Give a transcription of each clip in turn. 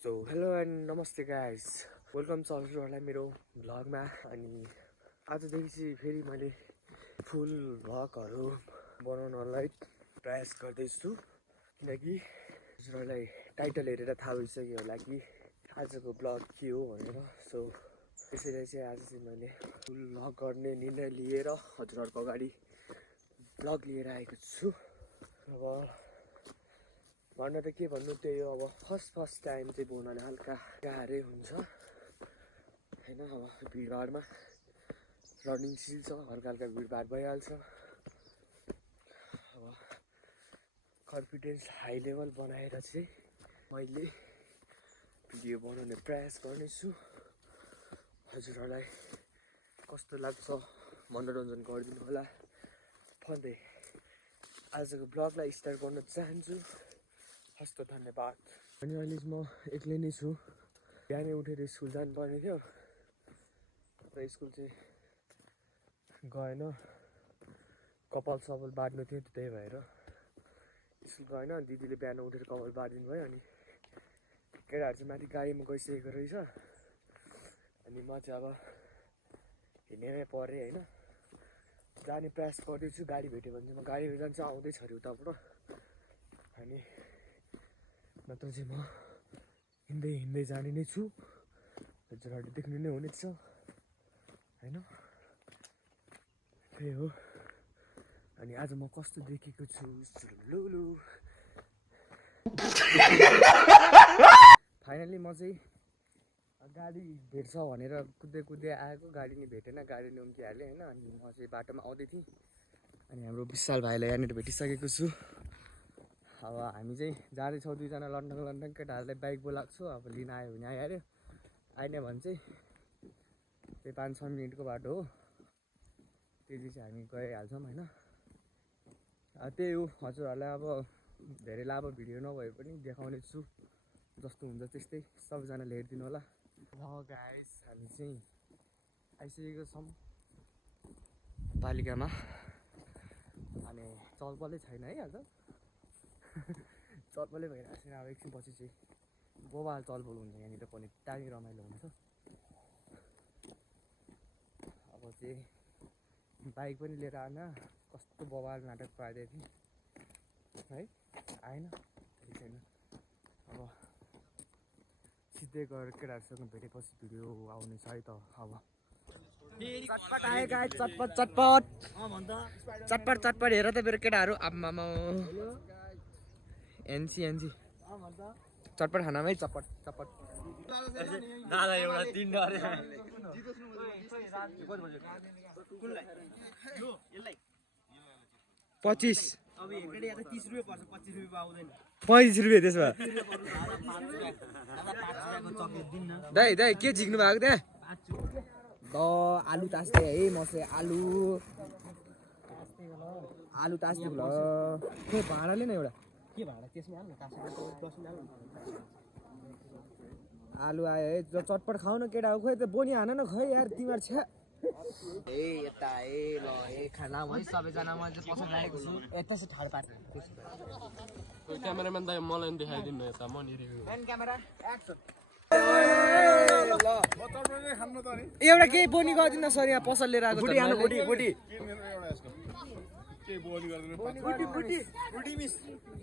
So hello and नमस्ते guys, welcome छ हजुरहरूलाई मेरो भ्लगमा। अनि आजदेखि चाहिँ फेरि मैले फुल भ्लगहरू बनाउनलाई प्रयास गर्दैछु, किनकि हजुरहरूलाई टाइटल हेरेर थाहा भइसक्यो होला कि आजको भ्लग के हो भनेर। सो त्यसैले चाहिँ आज चाहिँ मैले फुल भ्लग गर्ने निर्णय लिएर हजुरहरूको अगाडि भ्लग लिएर आएको छु। अब भन्न त के भन्नु, त्यही हो। अब फर्स्ट टाइम चाहिँ बनाउन हल्का गाह्रै हुन्छ होइन। अब भिडभाडमा रनिङ सिल छ, हल्का भिडभाड भइहाल्छ। अब कन्फिडेन्स हाई लेभल बनाएर चाहिँ मैले भिडियो बनाउने प्रयास गर्नेछु। हजुरहरूलाई कस्तो लाग्छ मनोरञ्जन गरिदिनु होला भन्दै आजको भ्लगलाई स्टार्ट गर्न चाहन्छु। हस्त धन्यवाद। अनि अहिले म एक्लै नै छु। बिहानै उठेर स्कुल जानुपर्ने थियो र स्कुल चाहिँ गएन, कपाल सपाल बाँड्नु थियो, त्यही भएर स्कुल गएन। दिदीले बिहान उठेर कपाल बाँडिदिनु भयो। अनि केटाहरू चाहिँ माथि गाडीमा गइसकेको रहेछ। अनि म चाहिँ अब हिँडेरै परेँ होइन। जाने प्रयास गर्दैछु, गाडी भेट्यो भने चाहिँ म गाडीमा जान्छु, आउँदैछ अरे उताबाट। अनि नत्र चाहिँ म हिँड्दै जाने नै छु। हजुरहरूले देख्नु नै हुनेछ होइन, त्यही हो। अनि आज म कस्तो देखेको छु लुलु। फाइनली म चाहिँ गाडी भेट्छ भनेर कुद्दै आएको, गाडी नि भेटेन, गाडी नि उम्किहालेँ होइन। अनि म चाहिँ बाटोमा आउँदै थिएँ, अनि हाम्रो विशाल भाइलाई यहाँनिर भेटिसकेको छु। अब हामी चाहिँ जाँदैछौँ, दुईजना लन्डन केटाहरूलाई बाइक बोलाएको छु। अब लिन आयो भने आइहाल्यो, आएन भने चाहिँ त्यही 5-6 मिनटको बाटो हो, त्यति चाहिँ हामी गइहाल्छौँ होइन। त्यही हो, हजुरहरूलाई अब धेरै लामो भिडियो नभए पनि देखाउने छु, जस्तो हुन्छ त्यस्तै सबैजनाले हेरिदिनु होला। ल गाइस, हामी चाहिँ आइसकेको छौँ पालिकामा। अनि चलपलै छैन है आज, चलपलै भइरहेको छैन। अब एकछिनपछि चाहिँ बोबाल चलपल हुन्छ यहाँनिर पनि, दामी रमाइलो हुन्छ। अब चाहिँ बाइक पनि लिएर आएन, कस्तो बोबाल नाटक पारिदिएको थिएँ है, आएन, केही छैन। अब सिधै गएर केटाहरूसँग भेटेपछि भिडियो आउनेछ है त। अब चटपट आयो गाइस, चटपट हेर त मेरो केटाहरू। आम्मामा एनसी चटपट खानामा है, चटपट 25 35 रुपियाँ त्यसमा। दाइ के झिक्नु भएको त्यहाँ? आलु तास्दै है, मसले आलु तास्दै ल। खोइ भाडा लिन एउटा, के भाडा त्यसमा आलु आयो है। चटपट खाऊ न केटा हो। खोइ त बोनी हान न, खै यार तिमीहरू छ्या। यता ल खाना है सबैजना। म चाहिँ पसन्द लागेको छु। यता ठाड पार्छ क्यामेराम्यान दाइ, मलाई देखाइदिनु यता म नि रिभ्यू। Camera action. एउटा केही बोनी गरिदिनु सर, यहाँ पसल लिएर आएको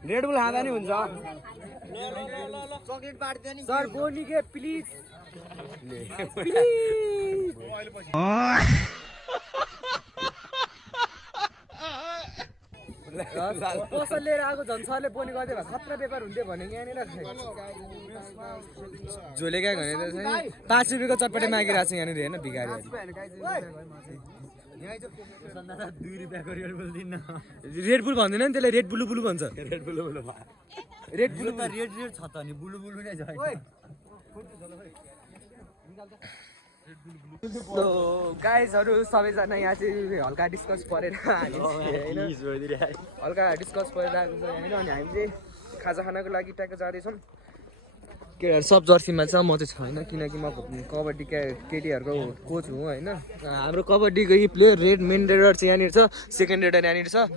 रेड बुल खाँदा नि हुन्छ सर। बोनी के प्लिज पसल लिएर आएको झन् सरले बोनी गरिदियो भए खतरा व्यापार हुन्थ्यो भने यहाँनिर। झोले क्या भने 5 रुपियाँको चटपटे मागिरहेको छ यहाँनिर हेर्न, भिखारी। रेड बुल भन्दैन नि, त्यसलाई रेड बुलु भन्छ। रेड बुलु त रेड छ त, अनि बुलु नै छ। गाइजहरू सबैजना यहाँ चाहिँ हल्का डिस्कस परेर हल्का डिस्कस परिरहेको छ होइन। अनि हामी चाहिँ खाजा खानको लागि ट्याक्क जाँदैछौँ। केटाहरू सब जर्सीमा छ, म चाहिँ छैन, किनकि म कबड्डी केटीहरूको कोच हुँ होइन। हाम्रो कबड्डीको यी प्लेयर रेड मेन रेडर चाहिँ यहाँनिर छ, सेकेन्ड रेडर यहाँनिर छ।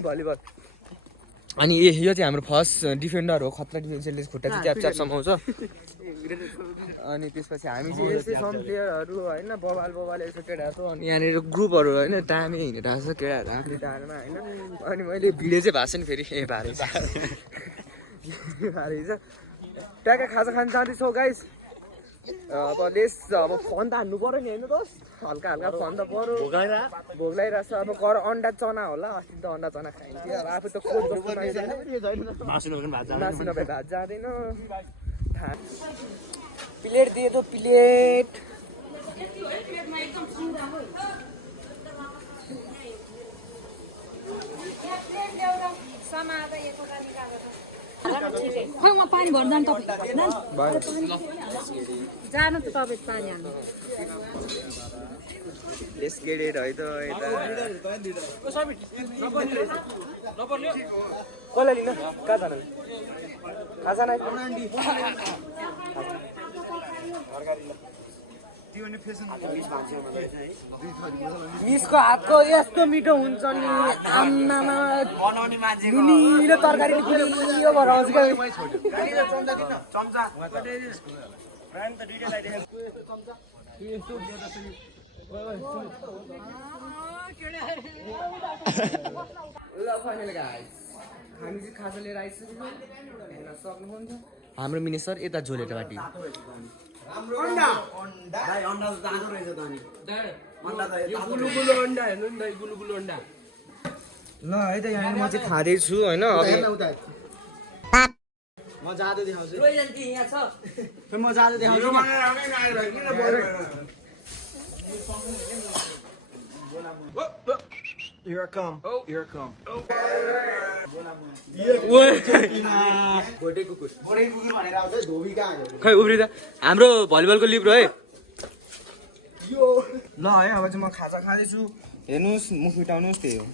भलिबल अनि यो चाहिँ हाम्रो फर्स्ट डिफेन्डर हो खतरा डिफेन्सरले खुट्टा चाहिँ च्याप समाउँछ अनि त्यसपछि हामी चाहिँ यस्तै छौँ प्लेयरहरू होइन बबाल यसो केटाहरू अनि यहाँनिर ग्रुपहरू होइन टाइमै हिँडिरहेको छ केटाहरू आफूले टाढोमा होइन अनि मैले भिडियो चाहिँ भएको छ नि फेरि भारी छ ट्याक्कै खाजा खान जाँदैछौँ गाइस अब अब फन त हान्नु पऱ्यो नि होइन दोस्त हल्का फन त पऱ्यो भोक लागिरहेको छ अब घर अन्डा चना होला अस्ति त अन्डा चना खाइन्थ्यो अब आफू त कोच जस्तो मासु नभए भात जाँदैन प्लेट दिए तो प्लेट खै म पानी भर्दा नि तपाईँ जानु त तपाईँ पानी हाल्नु लेट्स गेट इट है त यता कसलाई लिन कहाँ जानु खाजा नै मिसको हातको यस्तो मिठो हुन्छ नि आम्मामा बनाउने मान्छे निलो तरकारी निलो भएर आउँछ क्या चम्चा ब्रान्ड त दुईटै लगाइदिएको ल फाइनल गाइस हामी चाहिँ खाजा लिएर आइसक्यौँ हेर्न सक्नुहुन्छ हाम्रो मिनी सर यता झोलेटा बाटी अन्डा भाइ अन्डा त तातो रहेछ त अनि अन्डा त यो गुलुगुलु अन्डा हेर्नु नि दाइ गुलुगुलु अन्डा ल है त यहाँ म चाहिँ खाँदै छु हैन अब म जादु देखाउँछु रोइजन कि यहाँ छ म जादु देखाउँछु Here I come. Here I come. खै उब्रिँदा हाम्रो भलिबलको लिब्रो है ल है अब चाहिँ म खाजा खाँदैछु हेर्नुहोस् मुख फिटाउनुहोस् त्यही हो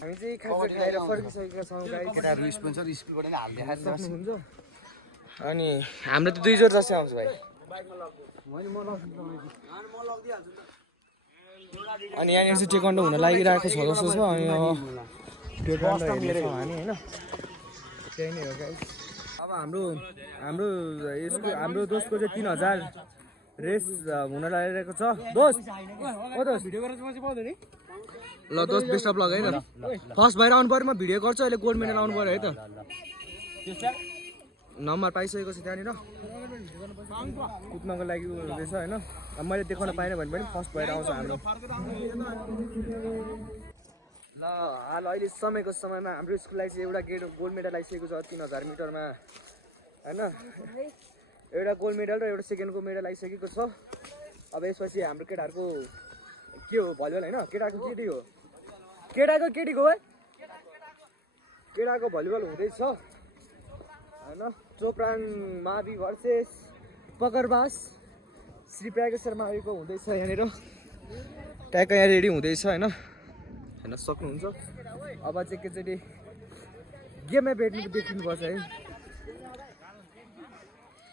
हामी चाहिँ खाजा खाएर फर्किसकेका छौँ गाइस केटाहरू स्पोन्सर स्कुलबाट नै हालिदिएको सक्नुहुन्छ अनि हाम्रो त 2 जोर जस्तै आउँछ भाइ अनि यहाँनिर चाहिँ टेक्वान्डो हुन लागिरहेको छ जस्तो छ अनि अब टेक्वान्डो हेर्नेछौँ हामी होइन त्यही नै हो गाइस अब हाम्रो दोस्तको चाहिँ 3000 रेस हुन लागिरहेको छ दोस्त ओ दोस्त भिडियो गरेर चाहिँ पाउँदैन नि ल दोस्त बेस्ट अफ लक है त फर्स्ट भएर आउनु पऱ्यो म भिडियो गर्छु अहिले गोल्ड मेडल आउनु पऱ्यो है त नम्बर पाइसकेको छ त्यहाँनिर कुद्नको लागि हुँदैछ होइन अब मैले देखाउन पाइनँ भने पनि फर्स्ट भएर आउँछ हाम्रो ल हाल अहिले समयमा हाम्रो स्कुललाई चाहिँ एउटा गोल्ड मेडल आइसकेको छ 3000 मिटरमा होइन एउटा गोल्ड मेडल र एउटा सेकेन्डको मेडल आइसकेको छ अब यसपछि हाम्रो केटाहरूको के हो भलिबल होइन केटाको केटी हो केटीको है केटाको भलिबल हुँदैछ होइन चोप्राङ मावि भर्सेस पकरबास श्री प्रयागेश्वर माविको हुँदैछ यहाँनिर ट्याक्क यहाँ रेडी हुँदैछ होइन हेर्न सक्नुहुन्छ अब चाहिँ एकैचोटि गेममै भेट्नु देखिनुपर्छ है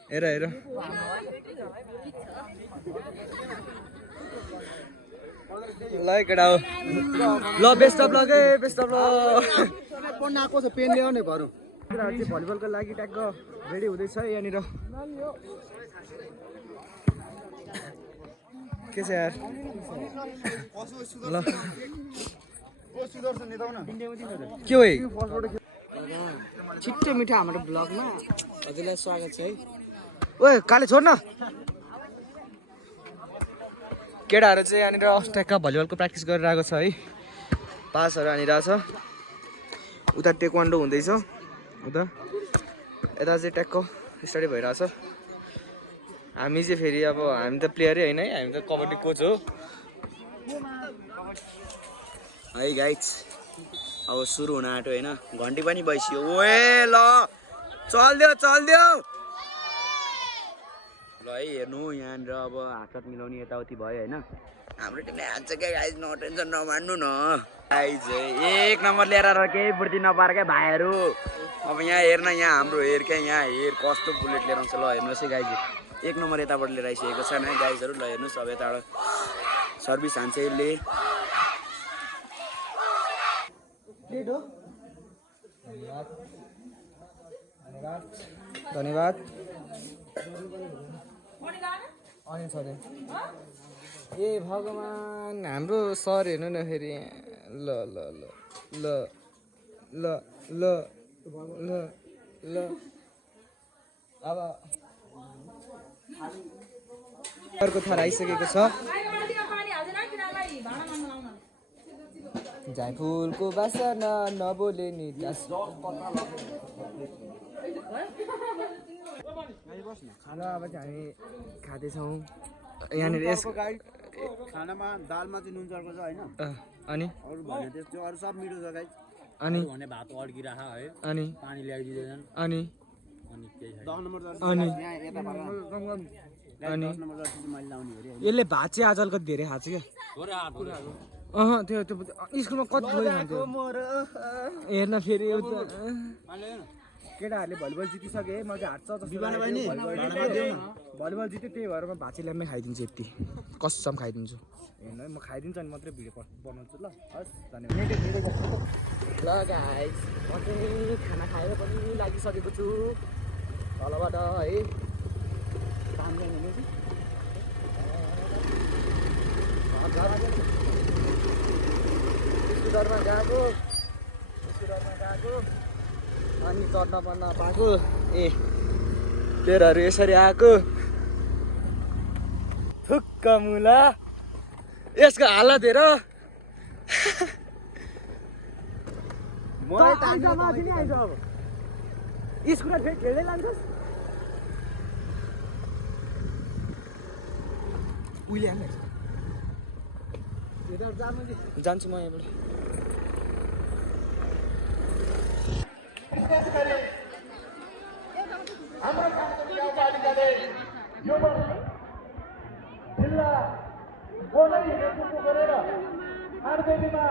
हेर ल केटा हो ल बेस्ट अफ लक है बेस्ट अफ लक आएको छ पेन ल्याउने भरौँ केटाहरू चाहिँ भलिबलको लागि ट्याक्क रेडी हुँदैछ यहाँनिर के छ यार ल के हो छिट्टो मिठो हाम्रो ब्लगमा हजुरलाई स्वागत छ है ओए काले छोड्न केटाहरू चाहिँ यहाँनिर ट्याक्क भलिबलको प्र्याक्टिस गरिरहेको छ है पासहरू हानिरहेछ उता टेक्वान्डो हुँदैछ उता यता चाहिँ ट्याक्क स्टडी भइरहेछ हामी चाहिँ फेरि अब हामी त प्लेयरै होइन है हामी त कबड्डी कोच हो है गाइस अब सुरु हुन आँट्यो होइन घन्टी पनि भइसक्यो ओए ल चल्दियो ल है हेर्नु यहाँनिर अब हात मिलाउने यताउति भयो होइन हाम्रो टिमले हान्छ क्या गाइस न टेन्सन नमान्नु न गाइस एक नम्बर लिएर केही पूर्ति नपाएर क्या भाइहरू अब यहाँ हेर्न यहाँ हाम्रो हेर क्या यहाँ हेर कस्तो बुलेट लिएर आउँछ ल हेर्नुहोस् है गाइस एक नम्बर यताबाट लिएर आइसकेको छ है गाइसहरू ल हेर्नुहोस् अब यताबाट सर्भिस हान्छ यसले प्लेट हो धन्यवाद धन्यवाद अनि सर ए भगवान् हाम्रो सर हेर्नु न फेरि ल ल ल ल ल ल ल ल अब अर्को थर आइसकेको छ जाइफुलको बासना नबोले नि खाना अब चाहिँ हामी खाँदैछौँ यहाँनिर यस खानामा दालमा चाहिँ नुन चर्को छ होइन अनि अरू भने त्यो अरू सब मिठो छ गाइस अनि भने भात अड्किराख है अनि पानी ल्याइदिँदैनन् अनि अनि केही छैन 10 नम्बर जर्सी अनि यहाँ यता पारा अनि 10 नम्बर जर्सी मैले लाउने अरे यसले भात चाहिँ आज अलिकति धेरै खान्छ क्या त्यो स्कुलमा कति गयो खान्थ्यो हेर्न फेरि केटाहरूले भलिबल जितिसके है मैले हात भलिबल जित्यो त्यही भएर म भाँची ल्याम्मै खाइदिन्छु यति कसम खाइदिन्छु हेर्नु है म खाइदिन्छु अनि मात्रै भिडियो बनाउँछु ल हस् धन्यवाद ल गाइस म चाहिँ खाना खाएर पनि लागिसकेको छु तलबाट है काम गर्ने स्कुटरमा गएको अनि चढ्न पर्न पाएको ए तेरहरू यसरी आएको थुक्क मुला यसको हालत हेर मलाई तान्छ माथि नि आइज अब स्कुटर फेरि खेल्दै लान्छस् उहिले जान्छु म यहाँबाट हाम्रो काठमाडौँ गाउँपालिकाले यो वर्ष जिल्ला बोलै नेतृत्व गरेर आरजेडीमा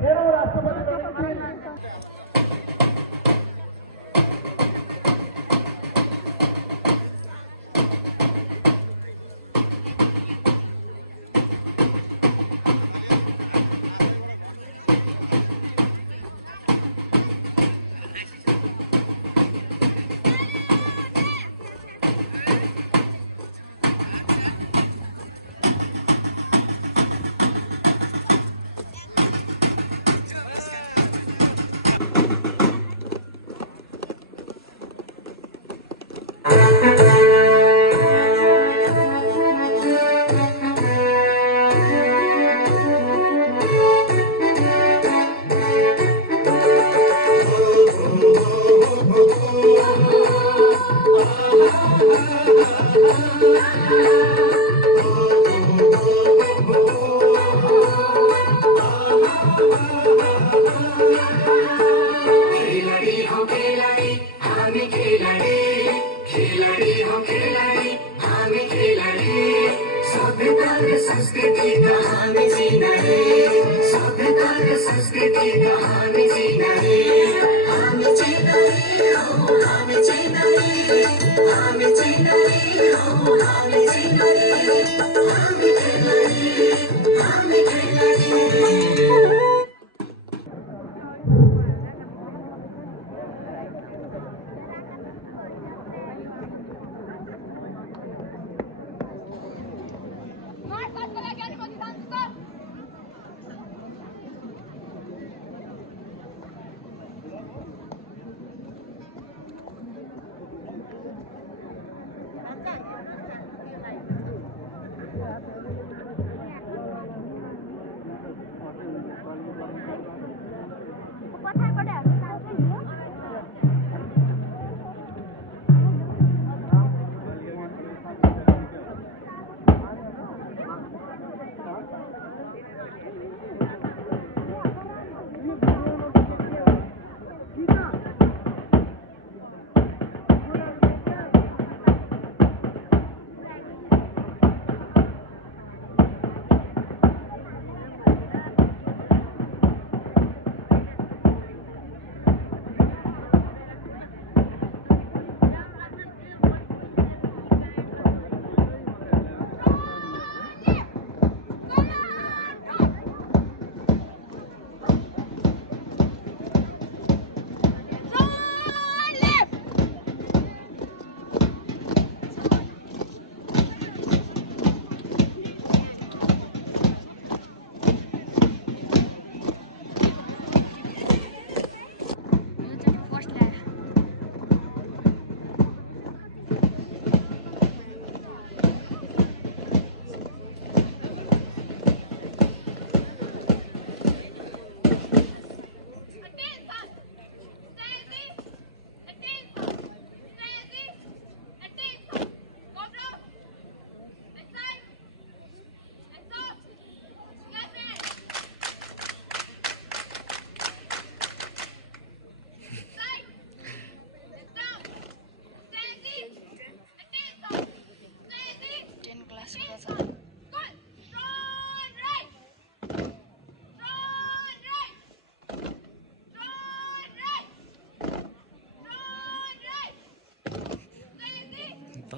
13औं राष्ट्रपति बनेकी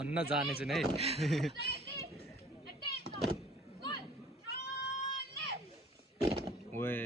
भन्न जानेछु नै ओए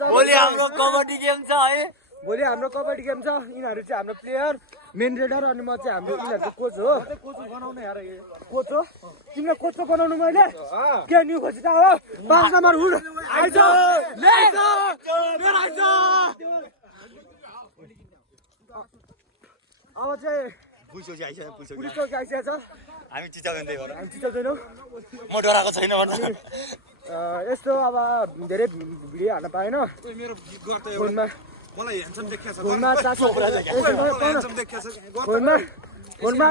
भोलि हाम्रो कबड्डी गेम छ है भोलि हाम्रो कबड्डी गेम छ यिनीहरू चाहिँ हाम्रो प्लेयर मेन रेडर अनि म चाहिँ हाम्रो यिनीहरूको कोच हो कोच हो तिमीलाई कोच त बनाउनु मैले के न्यू खोजी त हो 5 नम्बर हुड आइज अब चाहिँ पुलिस चौकी आइसकेको छ हामी चिचाउँदै हो हामी चिचाउँदैनौ म डराएको छैन भन्नु यस्तो अब धेरै भिडियो हाल्न पाएन फोनमा फोनमा चार्ज सकेको फोनमा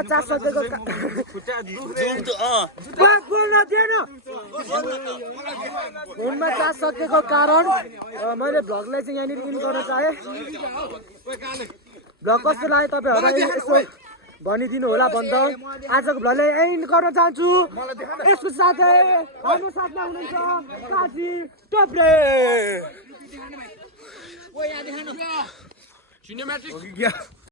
चार्ज सकेको कारण मैले भ्लगलाई चाहिँ यहाँनिर इन गर्न चाहेँ भ्लग कस्तो लाग्यो तपाईँहरूलाई यसो भनिदिनु होला भन्दा आजको भ्लगलाई एन्ड गर्न चाहन्छु यसको साथै हाम्रो साथमा हुनुहुन्छ काजी टोप्रे